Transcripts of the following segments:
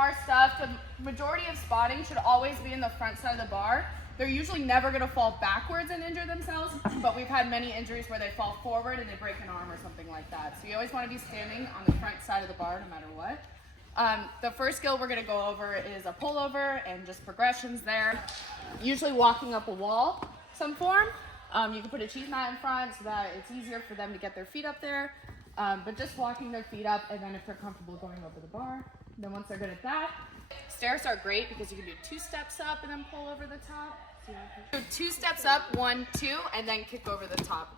bar stuff. The majority of spotting should always be in the front side of the bar. They're usually never going to fall backwards and injure themselves, but we've had many injuries where they fall forward and they break an arm or something like that. So you always want to be standing on the front side of the bar no matter what. The first skill we're going to go over is a pullover and just progressions there. Usually walking up a wall, some form. You can put a cheese mat in front so that it's easier for them to get their feet up there. But just walking their feet up, and then if they're comfortable going over the bar, then once they're good at that, stairs are great because you can do 2 steps up and then pull over the top. So 2 steps up, 1, 2, and then kick over the top,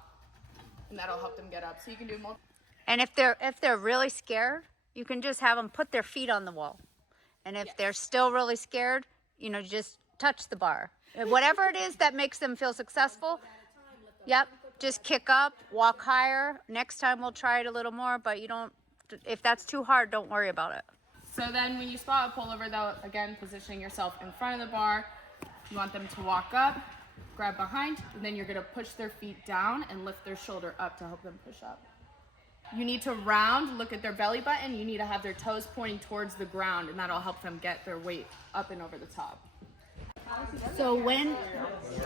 and that'll help them get up. So you can do multiple. And if they're really scared, you can just have them put their feet on the wall. And if they're still really scared, you know, just touch the bar. Whatever it is that makes them feel successful. Yep. Just kick up, walk higher. Next time we'll try it a little more, but you don't, if that's too hard, don't worry about it. So then when you spot a pullover, though, again, positioning yourself in front of the bar, you want them to walk up, grab behind, and then you're gonna push their feet down and lift their shoulder up to help them push up. You need to round, look at their belly button. You need to have their toes pointing towards the ground, and that'll help them get their weight up and over the top. So when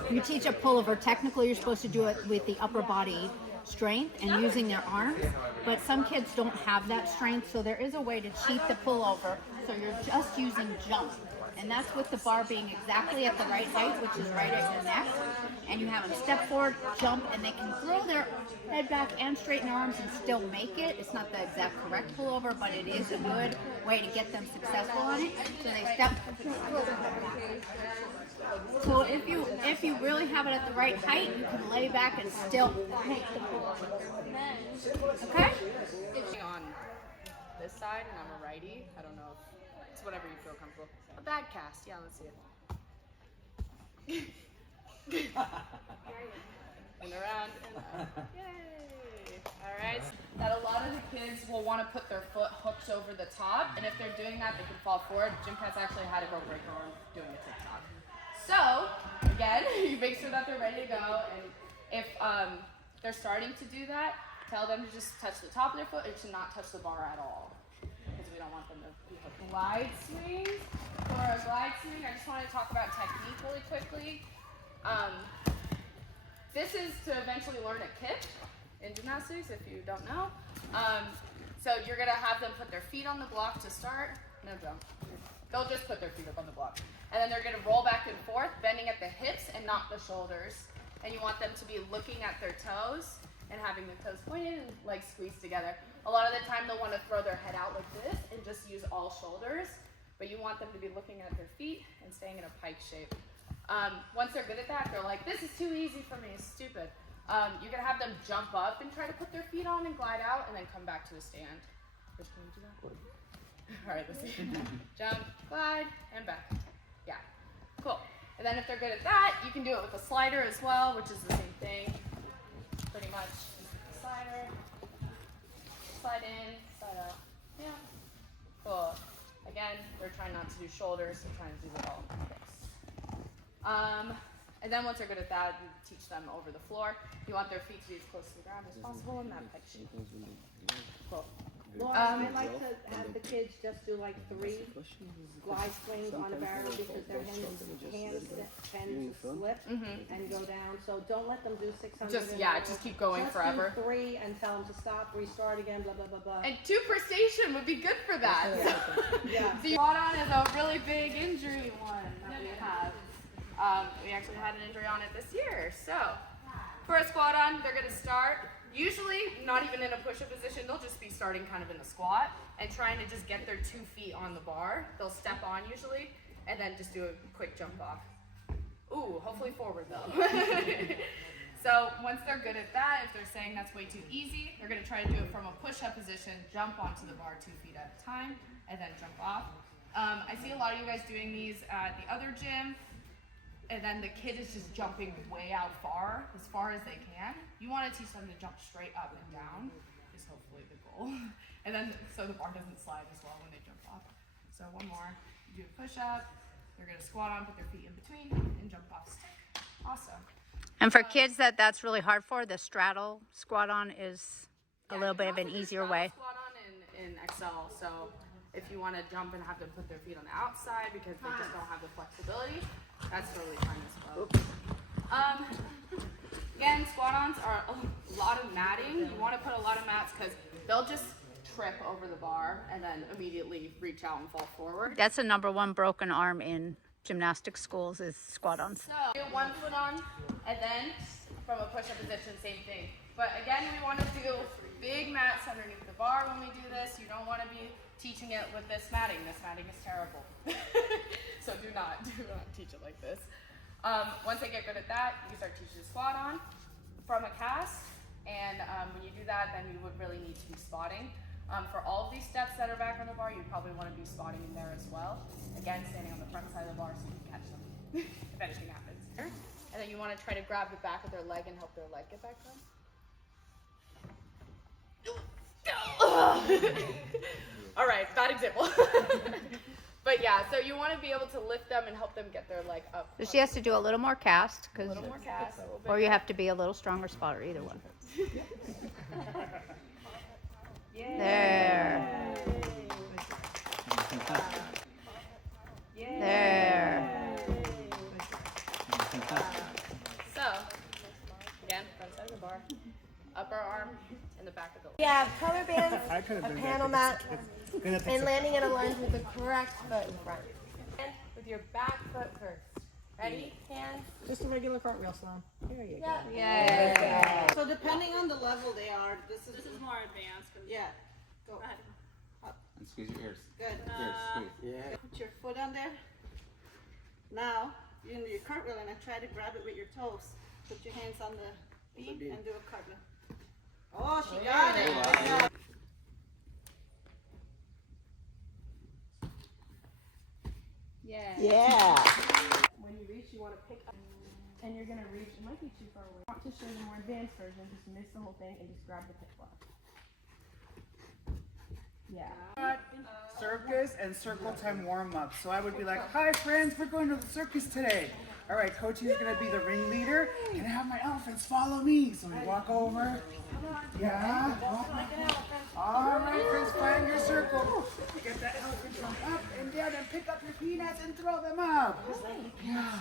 you teach a pullover, technically you're supposed to do it with the upper body strength and using their arms, but some kids don't have that strength, so there is a way to cheat the pullover, so you're just using jump. And that's with the bar being exactly at the right height, which is right at your neck. And you have them step forward, jump, and they can throw their head back and straighten their arms and still make it. It's not the exact correct pullover, but it is a good way to get them successful on it. So they step. So if you really have it at the right height, you can lay back and still make the pullover. Okay? On this side, and I'm a righty. I don't know if it's whatever you feel comfortable. A bad cast, yeah, let's see it. And around and up. Yay! Alright. That a lot of the kids will want to put their foot hooked over the top, and if they're doing that, they can fall forward. Gymcats actually had to go break their arm doing a TikTok. So, again, you make sure that they're ready to go, and if they're starting to do that, tell them to just touch the top of their foot and to not touch the bar at all, because we don't want them to be hooked. Glide swings. For a glide swing, I just want to talk about technique really quickly. This is to eventually learn a kick in gymnastics, if you don't know. So you're going to have them put their feet on the block to start. No jump. They'll just put their feet up on the block. And then they're going to roll back and forth, bending at the hips and not the shoulders. And you want them to be looking at their toes and having the toes pointed and legs squeezed together. A lot of the time they'll want to throw their head out like this and just use all shoulders. But you want them to be looking at their feet and staying in a pike shape. Once they're good at that, they're like, this is too easy for me, it's stupid. You can have them jump up and try to put their feet on and glide out and then come back to the stand. Can you do that? All right, let's see. Jump, glide, and back. Yeah, cool. And then if they're good at that, you can do it with a slider as well, which is the same thing. Pretty much slider, slide in, slide out. Yeah, cool. Again, they're trying not to do shoulders, they're trying to do it all hips. And then once they're good at that, you teach them over the floor. You want their feet to be as close to the ground as possible in that pike shape. Cool. Laura, I like to have the kids just do like 3 glide swings on a barrel because their hands tend to slip and go down. So don't let them do 600. Just keep going forever. Do 3 and tell them to stop, restart again, blah, blah, blah, blah. And 2 per station would be good for that. Yeah. So squat on is a really big injury one that we have. We actually had an injury on it this year. So for a squat on, they're going to start. Usually, not even in a push-up position, they'll just be starting kind of in a squat and trying to just get their 2 feet on the bar. They'll step on usually, and then just do a quick jump off. Ooh, hopefully forward though. So once they're good at that, if they're saying that's way too easy, they're gonna try to do it from a push-up position, jump onto the bar 2 feet at a time, and then jump off. I see a lot of you guys doing these at the other gym, and then the kid is just jumping way out far as they can. You want to teach them to jump straight up and down is hopefully the goal. And then so the bar doesn't slide as well when they jump off. So one more, you do a push up, they're gonna squat on, put their feet in between, and jump off stick. Awesome. And for kids that's really hard for, the straddle squat on is a little bit of an easier way. Squat on in Excel, so If you want to jump and have them put their feet on the outside because they just don't have the flexibility, that's totally fine as well. Again, squat-ons are a lot of matting. You want to put a lot of mats because they'll just trip over the bar and then immediately reach out and fall forward. That's the number one broken arm in gymnastics schools is squat-ons. So, do 1 foot on, and then from a push-up position, same thing. But again, we want to do big mats underneath the bar when we do this. You don't want to be teaching it with this matting. This matting is terrible. So do not teach it like this. Once they get good at that, you can start teaching the squat on from a cast. And when you do that, then you would really need to be spotting. For all of these steps that are back on the bar, you probably want to be spotting in there as well. Again, standing on the front side of the bar so you can catch them if anything happens. And then you want to try to grab the back of their leg and help their leg get back down. All right, bad example. But yeah, so you want to be able to lift them and help them get their leg up. So she has to do a little more cast, A little more cast, a little bit. or you have to be a little stronger spotter, either one. There. There. So, again, front side of the bar, upper arm, and the back of the leg. Yeah, color bands, a panel mat, and landing in a lunge with the correct foot in front. And with your back foot first. Ready? Hands. Just a regular cartwheel slam. There you go. Yeah. So depending on the level they are, this is more advanced. yeah. Go. And squeeze your ears. Good. Ears, squeeze. Yeah. Put your foot on there. Now you're gonna do your cartwheel and I try to grab it with your toes. Put your hands on the beam and do a cartwheel. Oh, she got it. Good job. Yeah. When you reach, you want to pick up, and you're going to reach, it might be too far away. I want to show you the more advanced version, just miss the whole thing and just grab the pick block. Yeah. Circus and circle time warm-up. So I would be like, hi friends, we're going to the circus today. All right, Coachy is gonna be the ringleader and have my elephants follow me. So we walk over. Yeah. All right, friends, find your circle. Get that elephant from up and down and pick up your peanuts and throw them up. Yeah.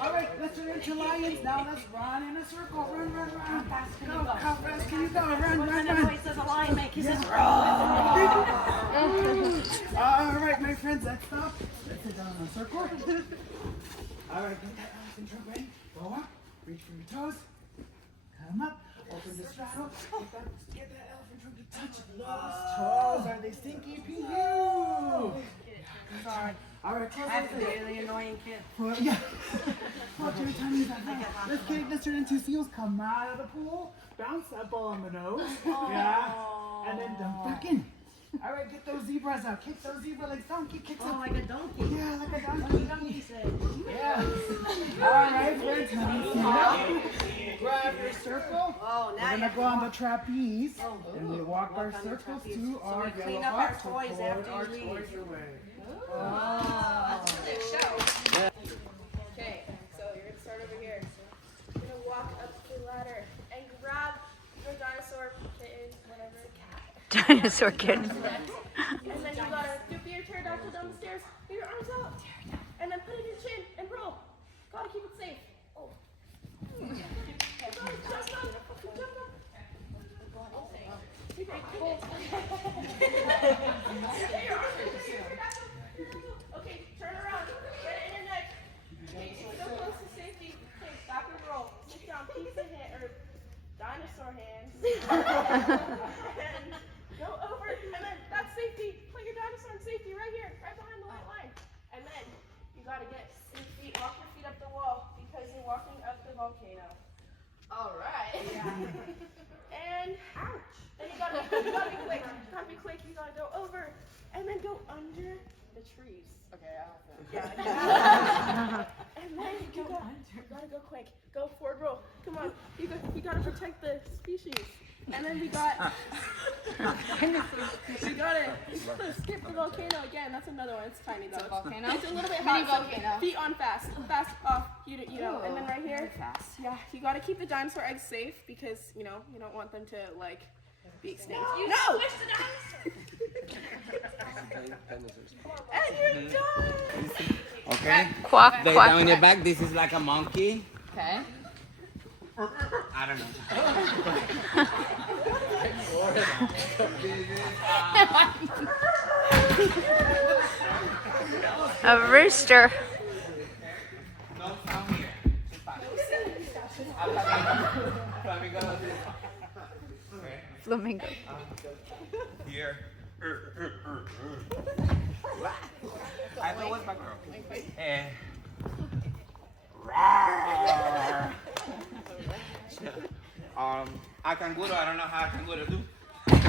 All right, let's turn into lions. Now let's run in a circle. Run. How fast can you go? Run. Voice as a lion make he says All right, my friends, let's stop. Let's sit down in a circle. All right, get that elephant trunk ready. Go up, reach for your toes. Come up, open the straddle. Get that elephant trunk to touch those toes. Are they stinky pee-hoo? Sorry. All right, that's the really annoying kid. Yeah. Every time you let's turn into seals. Come out of the pool, bounce that ball on the nose. Yeah. And then dump back in. All right, get those zebras out. Kick those zebra legs. Donkey kicks up. like a donkey. Yeah, like a donkey said. Yeah. All right, friends. Grab your circle. Oh, now we're gonna go on the trapeze, and we walk our circles to our yellow clean up box. our toys after our you leave. toys away. Okay, so you're going to start over here. You're going to walk up the ladder and grab your dinosaur kitten, whatever. Dinosaur kid. And then you got to dip your pterodactyl down the stairs, get your arms out, and then put it in your chin and roll. Got to keep it safe. Oh. Jump up. Okay, turn around. Get it in your neck. Okay, so close to safety. Okay, stop and roll. Sit down, pizza hand or dinosaur hands. And go over, and then that's safety. Put your dinosaur in safety right here, right behind the white line. And then you gotta get your feet, walk your feet up the wall because you're walking up the volcano. All right. And ouch. And you gotta be quick. You gotta be quick. You gotta go over and then go under the trees. Okay, I have to. Yeah. And then you gotta go quick. Go forward roll. Come on. You gotta protect the species. And then we gotta skip the volcano again. That's another one. It's tiny though. It's a volcano? It's a little bit Mini hot. volcano. So feet on fast off. You know. And then right here. Fast. Yeah, you gotta keep the dinosaur eggs safe because you don't want them to like Big snakes. No! And you're done! Okay. Quack, Lay quack, down on your quack. back. This is like a monkey. Okay. I don't know. A rooster. No sound here. Flamingo. Flamingo. Here. I know what's my girl. I can go. I don't know how I can go to do. It's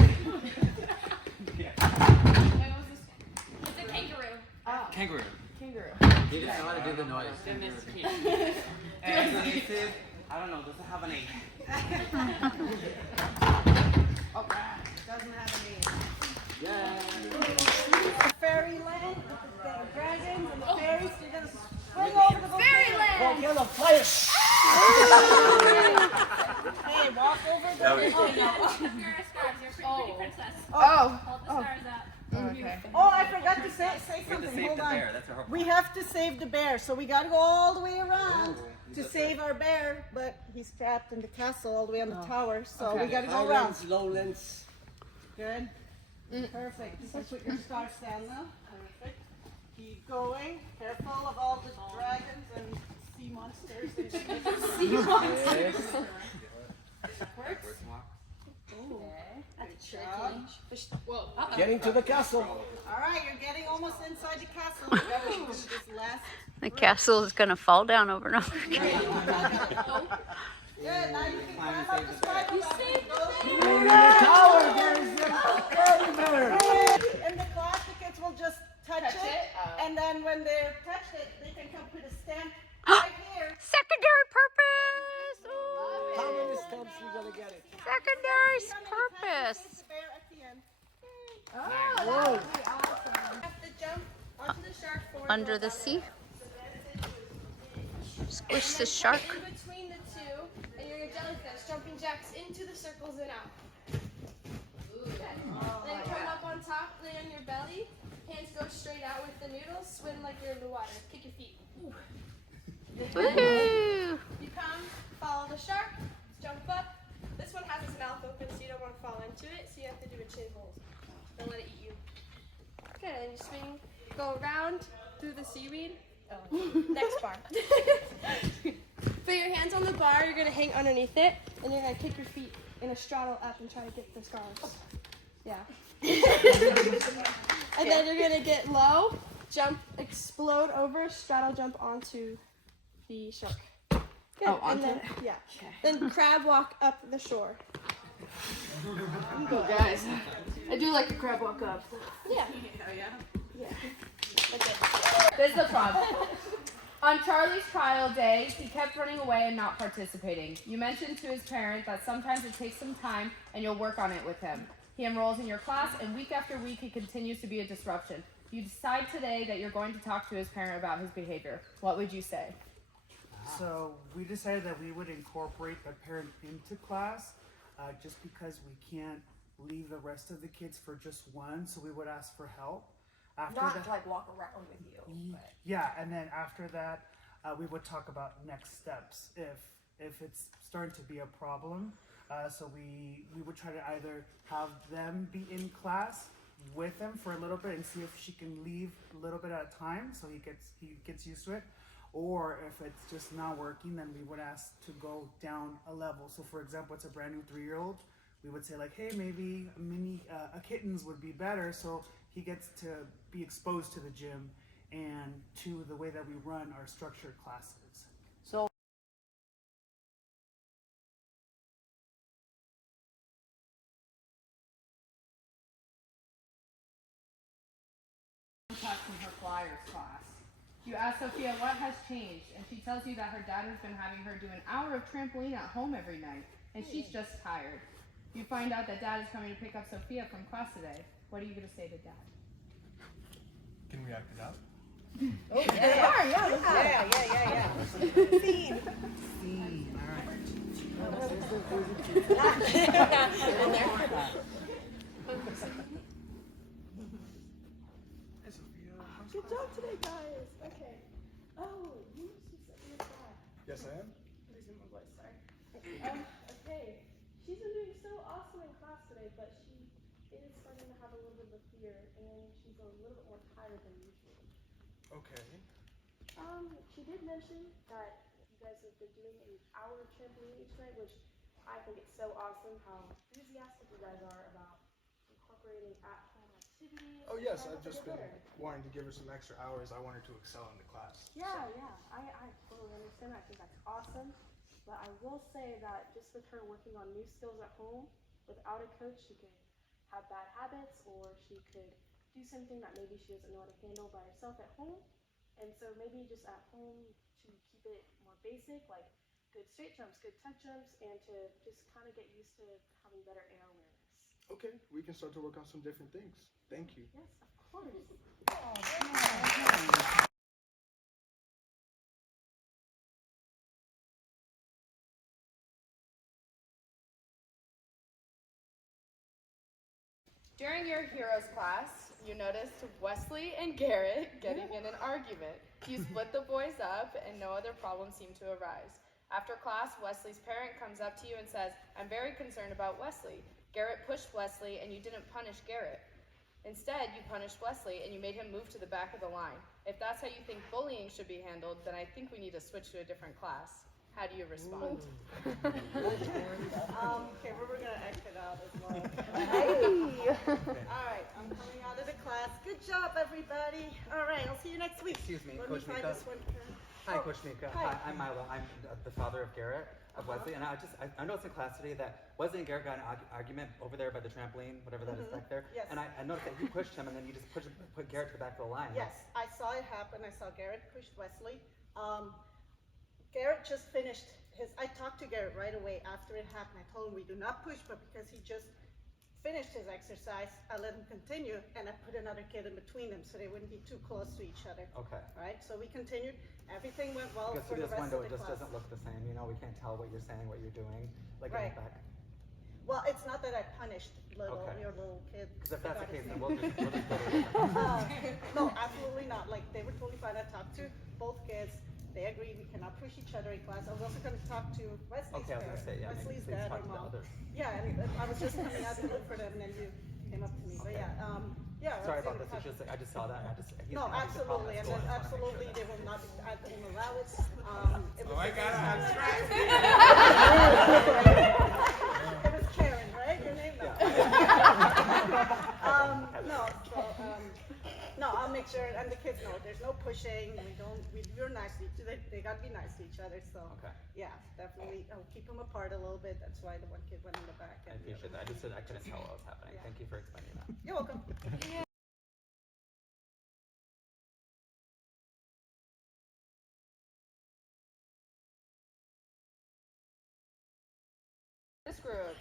a kangaroo. Kangaroo. Kangaroo. He doesn't know how to do the noise. And this is, I don't know, does it have a name? Doesn't have a name. Yeah. Fairyland with the dragons and the fairies. You're gonna swing over the fairyland. Volcano fire. Hey, walk over the. Oh, I forgot to say something. Save Hold the on. bear. That's our We have to save the bear, so we gotta go all the way around to save our bear. But he's trapped in the castle all the way on the tower, so we gotta go around. Lowlands. Good. Perfect. That's what your star stand now. Perfect. Keep going. Careful of all the dragons and sea monsters. Sea monsters. Works. Getting to the castle. All right, you're getting almost inside the castle. You gotta do this last. The castle is gonna fall down over and over again. Good. Now you can climb up the spider. You saved the Tower, there's the fairy bear. In the class, the kids will just touch it, and then when they're touched it, they can come put a stamp right here. Secondary purpose. Ooh. How many stamps you gonna get it? Secondary Save purpose. the bear at the end. Whoa. Have to jump onto the shark forward. Under the sea. Squish the shark. In between the two, and you're a jellyfish, jumping jacks into the circles and out. Then come up on top, lay on your belly, hands go straight out with the noodles, swim like you're in the water. Kick your feet. Woohoo! You come, follow the shark, jump up. This one has its mouth open, so you don't want to fall into it, so you have to do a chin hold. Don't let it eat you. Good, and then you swing, go around through the seaweed. Next bar. Put your hands on the bar, you're going to hang underneath it, and you're going to kick your feet in a straddle up and try to get the scars. Yeah. And then you're going to get low, jump, explode over, straddle jump onto the shark. Good. And then, yeah. Then crab walk up the shore. Go, guys. I do like a crab walk up. Yeah. This is the problem. On Charlie's trial day, he kept running away and not participating. You mentioned to his parent that sometimes it takes some time and you'll work on it with him. He enrolls in your class, and week after week he continues to be a disruption. You decide today that you're going to talk to his parent about his behavior. What would you say? So we decided that we would incorporate the parent into class, just because we can't leave the rest of the kids for just one. So we would ask for help. After Not that, to like walk around with you. yeah, and then after that, we would talk about next steps if it's starting to be a problem. So we would try to either have them be in class with them for a little bit and see if she can leave a little bit at a time so he gets used to it, or if it's just not working, then we would ask to go down a level. So for example, it's a brand new 3-year-old. We would say like, hey, maybe a kittens would be better, so he gets to be exposed to the gym and to the way that we run our structured classes. So. In her flyers class. You ask Sophia what has changed, and she tells you that her dad has been having her do an hour of trampoline at home every night, and she's just tired. You find out that dad is coming to pick up Sophia from class today. What are you going to say to dad? Can we act it out? Oh, yeah. Yeah. Scene. All right. Good job today, guys. Okay. Oh, you must be sitting in class. Yes, I am. Losing my voice, sorry. Okay. She's been doing so awesome in class today, but she is starting to have a little bit of a fear, and she's a little bit more tired than usual. Okay. She did mention that you guys have been doing an hour trampoline each night, which I think it's so awesome how enthusiastic you guys are about incorporating at-home activities. Oh and yes, trying I've to just get been better. wanting to give her some extra hours. I wanted to excel in the class. Yeah, yeah, I totally understand. I think that's awesome. But I will say that just with her working on new skills at home, without a coach, she could have bad habits, or she could do something that maybe she doesn't know how to handle by herself at home. And so maybe just at home to keep it more basic, like good straight jumps, good tuck jumps, and to just kind of get used to having better air awareness. Okay, we can start to work on some different things. Thank you. Yes, of course. During your heroes class, you noticed Wesley and Garrett getting in an argument. You split the boys up and no other problem seemed to arise. After class, Wesley's parent comes up to you and says, "I'm very concerned about Wesley. Garrett pushed Wesley and you didn't punish Garrett. Instead, you punished Wesley and you made him move to the back of the line. If that's how you think bullying should be handled, then I think we need to switch to a different class." How do you respond? Okay, we're gonna exit out as well. All right, I'm coming out of the class. Good job, everybody. All right, I'll see you next week. Excuse me, Let Coach me find Mika. this one. Hi, Oh, Coach Mika. hi. Hi, I'm Milo. I'm the father of Garrett, of Wesley, and I noticed in class today that Wesley and Garrett got in an argument over there by the trampoline, whatever that is back there. Yes. And I noticed that you pushed him, and then you just put Garrett to the back of the line. Yes, I saw it happen. I saw Garrett push Wesley. Garrett just finished I talked to Garrett right away after it happened. I told him we do not push, but because he just finished his exercise, I let him continue, and I put another kid in between them so they wouldn't be too close to each other. Okay. Right, so we continued. Everything went well Because for through the this rest window, of it the just class. doesn't look the same. You know, we can't tell what you're saying, what you're doing, like in Right. the back. Well, it's not that I punished Okay. your little kid. Because if that's the Got his case, then name. we'll just go to a different. No, absolutely not. Like, they were totally fine. I talked to both kids. They agreed we cannot push each other in class. I was also going to talk to Wesley's Okay, I was gonna parents, say, yeah, maybe Wesley's please dad talk or to the mom. others. Yeah, and I was just coming out to look for them, and then you came up to me. But Okay. yeah, Sorry I was about gonna this. talk- It's just like I just saw that. And he's No, gonna have the problem absolutely, at and school. then I just wanna make sure absolutely, that- they will not. I won't allow it. It was I got it on track. It was Karen, right? Your name? No. No, I'll make sure, and the kids know, there's no pushing, we're nice to each other, they gotta be nice to each other, so. Okay. Yeah, definitely, I'll keep them apart a little bit, that's why the one kid went in the back. I and the appreciate other that. one- I couldn't tell what was happening. Yeah. Thank you for explaining that. You're welcome. This group.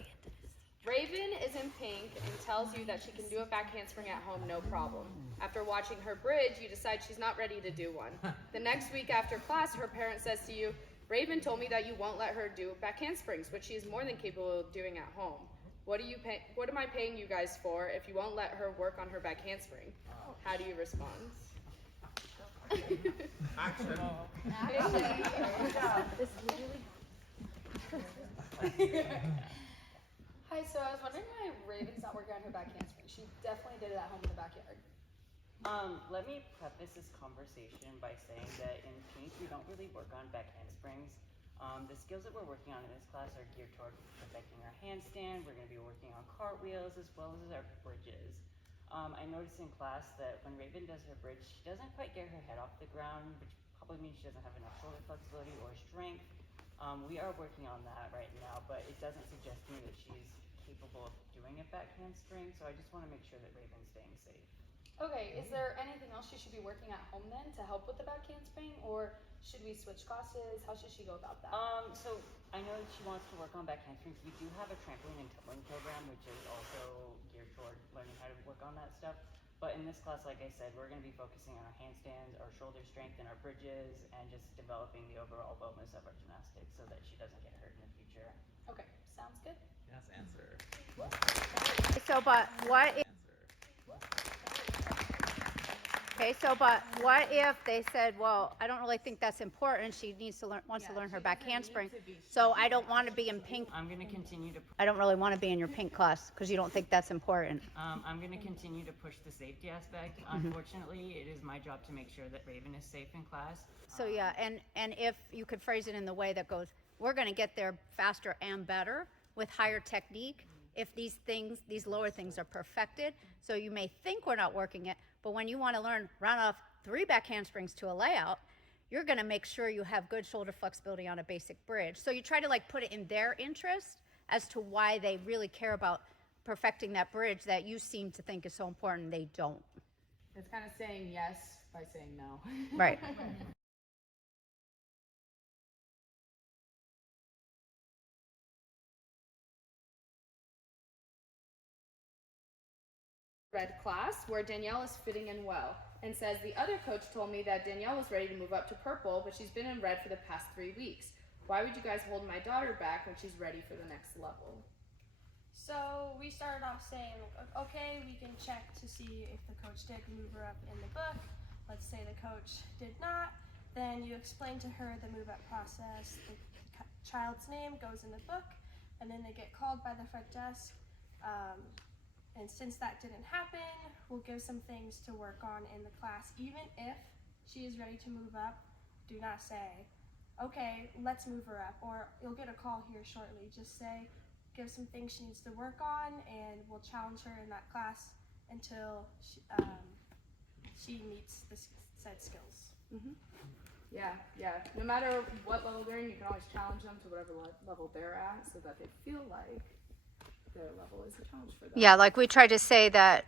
Raven is in pink and tells you that she can do a back handspring at home no problem. After watching her bridge, you decide she's not ready to do one. The next week after class, her parent says to you, "Raven told me that you won't let her do back handsprings, which she is more than capable of doing at home. What am I paying you guys for if you won't let her work on her back handspring?" How do you respond? Action. Hi, so I was wondering why Raven's not working on her back handspring. She definitely did it at home in the backyard. Let me preface this conversation by saying that in pink we don't really work on back handsprings. The skills that we're working on in this class are geared toward perfecting our handstand. We're going to be working on cartwheels as well as our bridges. I noticed in class that when Raven does her bridge, she doesn't quite get her head off the ground, which probably means she doesn't have enough shoulder flexibility or strength. We are working on that right now, but it doesn't suggest to me that she's capable of doing a back handspring, so I just want to make sure that Raven's staying safe. Okay, is there anything else she should be working at home then to help with the back handspring, or should we switch classes? How should she go about that? So I know that she wants to work on back handsprings. We do have a trampoline and tumbling program, which is also geared toward learning how to work on that stuff. But in this class, like I said, we're going to be focusing on our handstands, our shoulder strength, and our bridges, and just developing the overall wellness of our gymnastics so that she doesn't get hurt in the future. Okay, sounds good. Yes, answer. So, but what if, okay, so, but what if they said, well, I don't really think that's important. She wants to learn her back handspring. So I don't want to be in pink. I'm going to continue to I don't really want to be in your pink class because you don't think that's important. I'm going to continue to push the safety aspect. Unfortunately, it is my job to make sure that Raven is safe in class. So yeah, and if you could phrase it in the way that goes, we're going to get there faster and better with higher technique if these lower things are perfected. So you may think we're not working it, but when you want to learn round off 3 back handsprings to a layout, you're going to make sure you have good shoulder flexibility on a basic bridge. So you try to like put it in their interest as to why they really care about perfecting that bridge that you seem to think is so important. They don't. It's kind of saying yes by saying no. Right. Red class where Danielle is fitting in well, and says the other coach told me that Danielle was ready to move up to purple, but she's been in red for the past 3 weeks. Why would you guys hold my daughter back when she's ready for the next level? So we started off saying, okay, we can check to see if the coach did move her up in the book. Let's say the coach did not. Then you explain to her the move up process. The child's name goes in the book, and then they get called by the front desk. And since that didn't happen, we'll give some things to work on in the class. Even if she is ready to move up, do not say, okay, let's move her up, or you'll get a call here shortly. Just say, give some things she needs to work on, and we'll challenge her in that class until she meets the said skills. Yeah. No matter what level they're in, you can always challenge them to whatever level they're at so that they feel like their level is a challenge for them. Yeah, like we tried to say that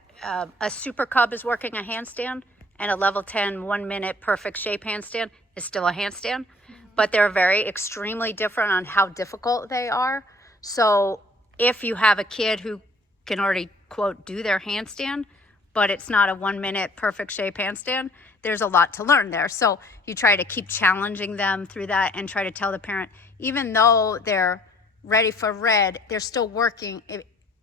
a super cub is working a handstand and a level 10 1 minute perfect shape handstand is still a handstand, but they're very extremely different on how difficult they are. So if you have a kid who can already, quote, do their handstand, but it's not a 1 minute perfect shape handstand, there's a lot to learn there. So you try to keep challenging them through that and try to tell the parent, even though they're ready for red, they're still working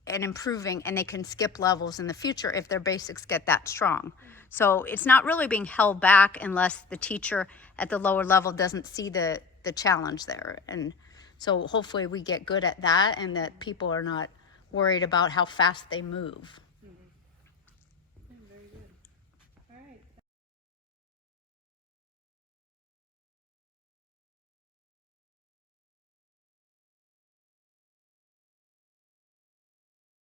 and improving, and they can skip levels in the future if their basics get that strong. So it's not really being held back unless the teacher at the lower level doesn't see the challenge there. And so hopefully we get good at that, and that people are not worried about how fast they move.